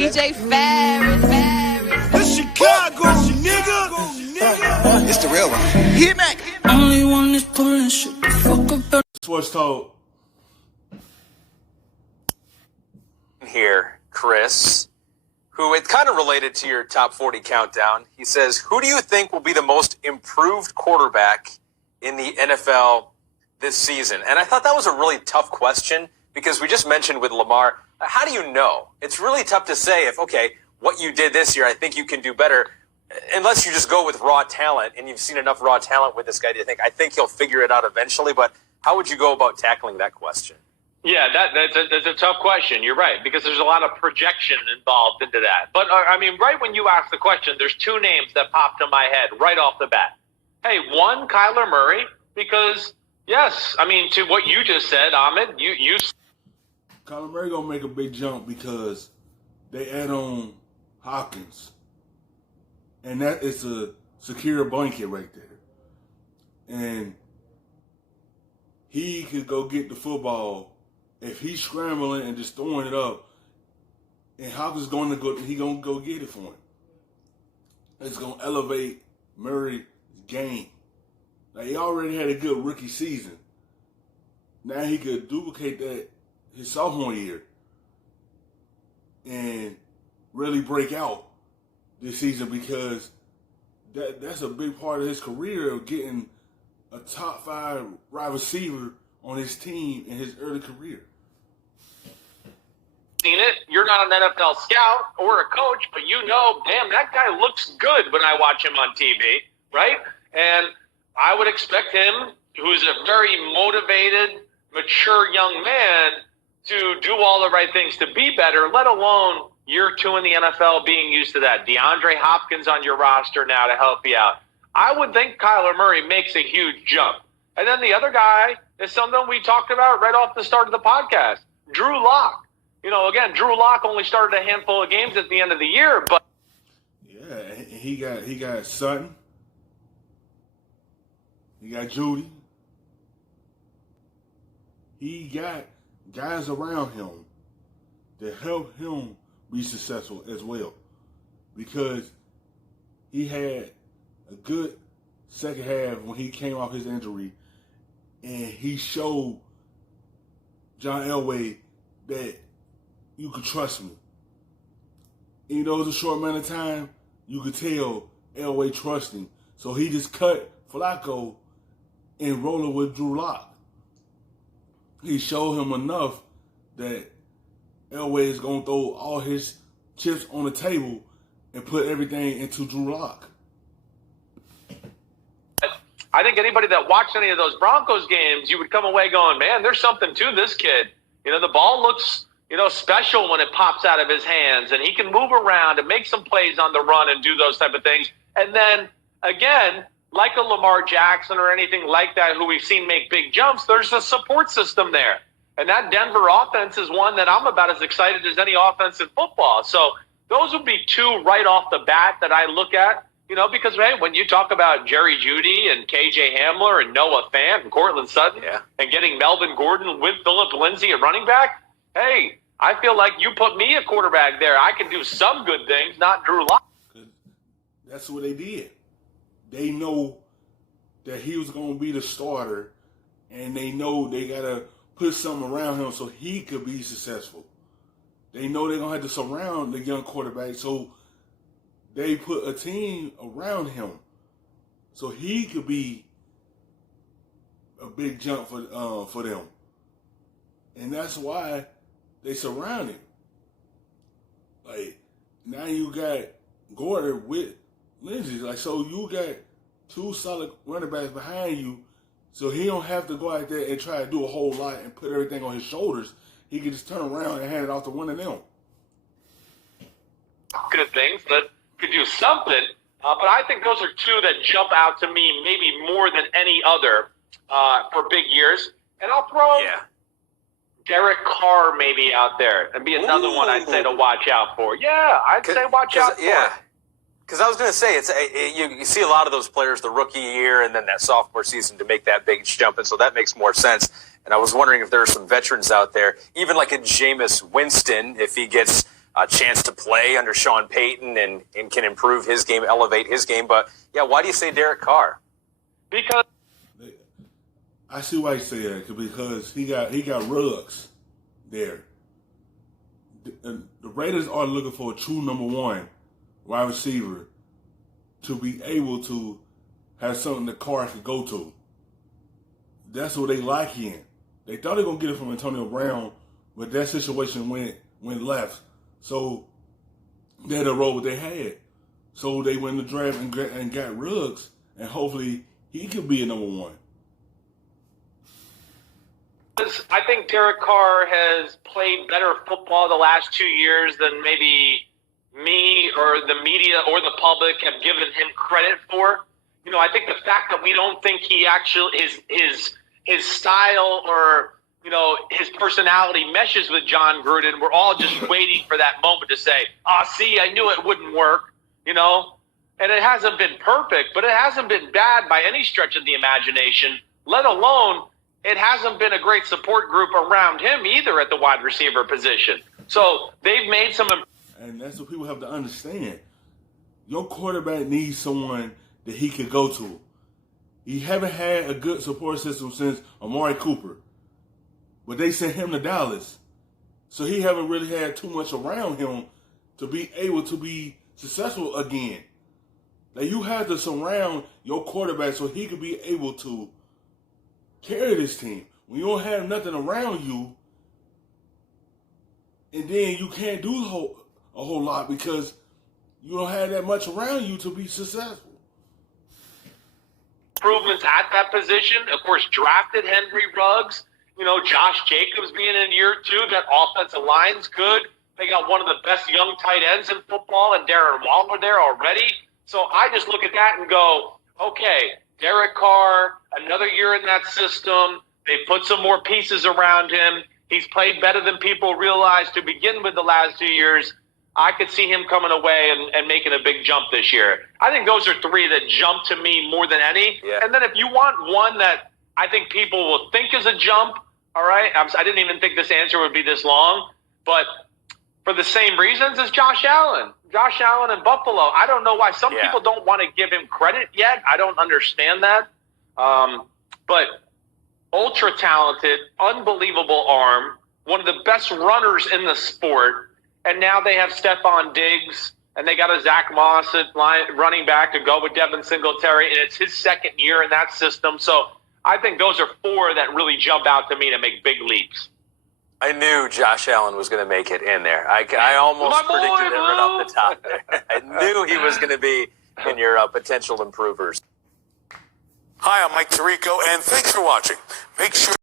DJ Ferris. It's Chicago, nigga. It's the real one. Hit me. Only one is pulling shit the fuck up. Sports Talk. Here, Chris, who it's kind of related to your top 40 countdown. He says, who do you think will be the most improved quarterback in the NFL this season? And I thought that was a really tough question because we just mentioned with Lamar, how do you know? It's really tough to say if, okay, what you did this year, I think you can do better, unless you just go with raw talent, and you've seen enough raw talent with this guy. Do you think, I think he'll figure it out eventually, but how would you go about tackling that question? Yeah, that's a tough question. You're right, because there's a lot of projection involved into that. But, I mean, right when you asked the question, there's two names that popped in my head right off the bat. Hey, one, Kyler Murray, because, yes, I mean, to what you just said, Ahmed, you Kyler Murray going to make a big jump because they add on Hopkins. And that is a secure blanket right there. And he could go get the football. If he's scrambling and just throwing it up, and Hopkins going to go get it for him. It's going to elevate Murray's game. Like, he already had a good rookie season. Now he could duplicate that his sophomore year and really break out this season, because that's a big part of his career, of getting a top 5 wide receiver on his team in his early career. seen it. You're not an NFL scout or a coach, but you know, damn, that guy looks good when I watch him on TV, right? And I would expect him, who's a very motivated, mature young man, to do all the right things to be better, let alone year 2 in the NFL being used to that. DeAndre Hopkins on your roster now to help you out. I would think Kyler Murray makes a huge jump. And then the other guy is something we talked about right off the start of the podcast, Drew Lock. You know, again, Drew Lock only started a handful of games at the end of the year, but yeah, he got Sutton, he got Judy, he got guys around him to help him be successful as well, because he had a good second half when he came off his injury, and he showed John Elway that you could trust me. And you know, it was a short amount of time, you could tell Elway trusted him. So he just cut Flacco and rolled with Drew Lock. He showed him enough that Elway is going to throw all his chips on the table and put everything into Drew Lock. I think anybody that watched any of those Broncos games, you would come away going, man, there's something to this kid. You know, the ball looks, you know, special when it pops out of his hands, and he can move around and make some plays on the run and do those type of things. And then, again, like a Lamar Jackson or anything like that who we've seen make big jumps, there's a support system there. And that Denver offense is one that I'm about as excited as any offense in football. So those would be two right off the bat that I look at, you know, because, hey, when you talk about Jerry Jeudy and KJ Hamler and Noah Fant and Cortland Sutton and getting Melvin Gordon with Phillip Lindsay at running back, hey, I feel like you put me a quarterback there, I can do some good things, not Drew Lock. That's what they did. They know that he was going to be the starter, and they know they got to put something around him so he could be successful. They know they're going to have to surround the young quarterback, so they put a team around him so he could be a big jump for them. And that's why they surround him. Like, now you got Gordon with Lindsay. Like, so you got 2 solid running backs behind you, so he don't have to go out there and try to do a whole lot and put everything on his shoulders. He can just turn around and hand it off to one of them. Good things that could do something, but I think those are two that jump out to me maybe more than any other for big years. And I'll throw Derek Carr maybe out there and be another one I'd say to watch out for. Yeah, I'd say watch out for. Yeah, because I was going to say, you see a lot of those players the rookie year and then that sophomore season to make that big jump, and so that makes more sense. And I was wondering if there are some veterans out there, even like a Jameis Winston, if he gets a chance to play under Sean Payton and can improve his game, elevate his game. But, yeah, why do you say Derek Carr? Because I see why you say that, because he got Ruggs there. The Raiders are looking for a true number one wide receiver to be able to have something that Carr could go to. That's what they like in. They thought they were going to get it from Antonio Brown, but that situation went left. So they had to roll what they had. So they went in the draft and got Ruggs, and hopefully he could be a number one. I think Derek Carr has played better football the last 2 years than maybe me or the media or the public have given him credit for. You know, I think the fact that we don't think he actually his style or, you know, his personality meshes with John Gruden, we're all just waiting for that moment to say, see, I knew it wouldn't work, you know. And it hasn't been perfect, but it hasn't been bad by any stretch of the imagination, let alone it hasn't been a great support group around him either at the wide receiver position. So they've made some. And that's what people have to understand. Your quarterback needs someone that he could go to. He haven't had a good support system since Amari Cooper. But they sent him to Dallas. So he haven't really had too much around him to be able to be successful again. Now you have to surround your quarterback so he could be able to carry this team. When you don't have nothing around you, and then you can't do a whole lot because you don't have that much around you to be successful. Improvements at that position. Of course, drafted Henry Ruggs. You know, Josh Jacobs being in year 2. That offensive line's good. They got one of the best young tight ends in football, and Darren Waller there already. So I just look at that and go, okay, Derek Carr, another year in that system. They put some more pieces around him. He's played better than people realized to begin with the last 2 years. I could see him coming away and making a big jump this year. I think those are 3 that jump to me more than any. Yeah. And then if you want one that I think people will think is a jump, all right, I didn't even think this answer would be this long, but for the same reasons as Josh Allen. Josh Allen in Buffalo. I don't know why some people don't want to give him credit yet. I don't understand that. But ultra talented, unbelievable arm, one of the best runners in the sport. And now they have Stephon Diggs, and they got a Zach Moss at running back to go with Devin Singletary, and it's his second year in that system. So I think those are 4 that really jump out to me to make big leaps. I knew Josh Allen was going to make it in there. I almost predicted it right off the top there. I knew he was going to be in your potential improvers. Hi, I'm Mike Tirico, and thanks for watching. Make sure